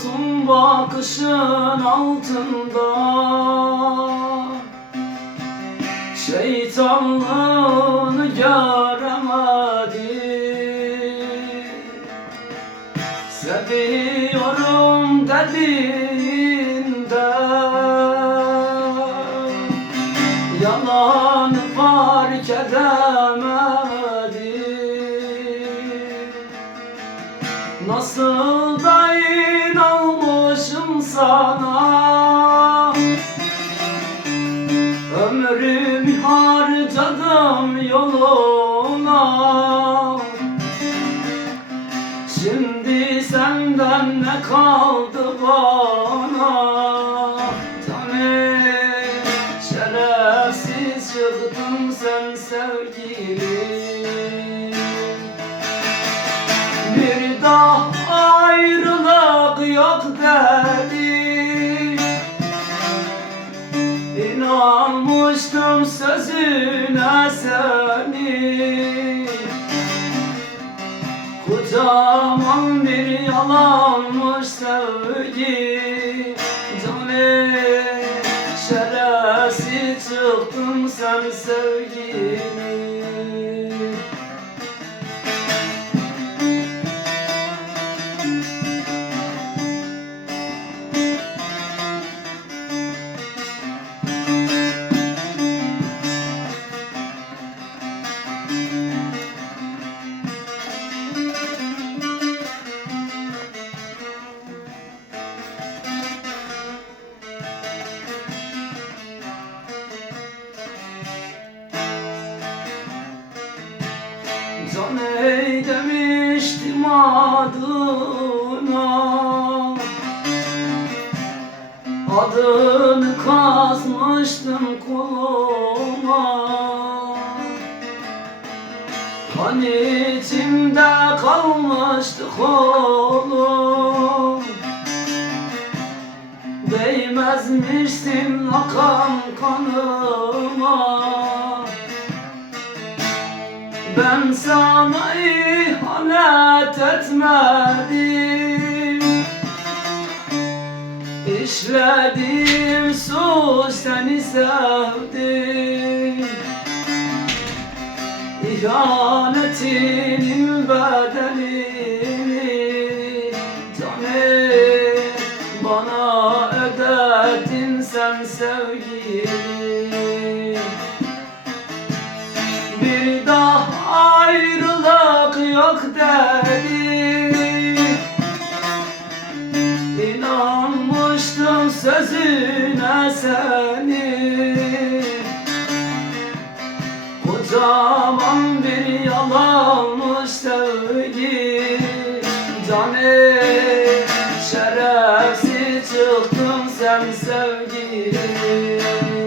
masum bakışın altında. Şeytanlığını göremedim Seviyorum dediğinde. Yalan fark edemedim Nasıl da inanmışım sana. Ömrümü harcadım yoluna. Şimdi senden ne kaldı bana? Tanem şerefsiz çıktın sen sevgilim İnanmıştım sözüne seni. Kocaman bir yalanmış sevgi Canım şerefsiz çıktın sen sevgilim Can ey demiştim adına. Adını kazmıştım koluma. Kan içimde kalmıştı kolum. Değmezmişsin akan kanıma ben sana ihanet etmedim. İşlediğim suç seni sevdim İhanetinin bedelini Canım bana ödettin sen sevgilim bir daha Yanmıştım sözüne seni. Kocaman bir yalanmış sevgi Canı şerefsiz çıktın sen sevgilim.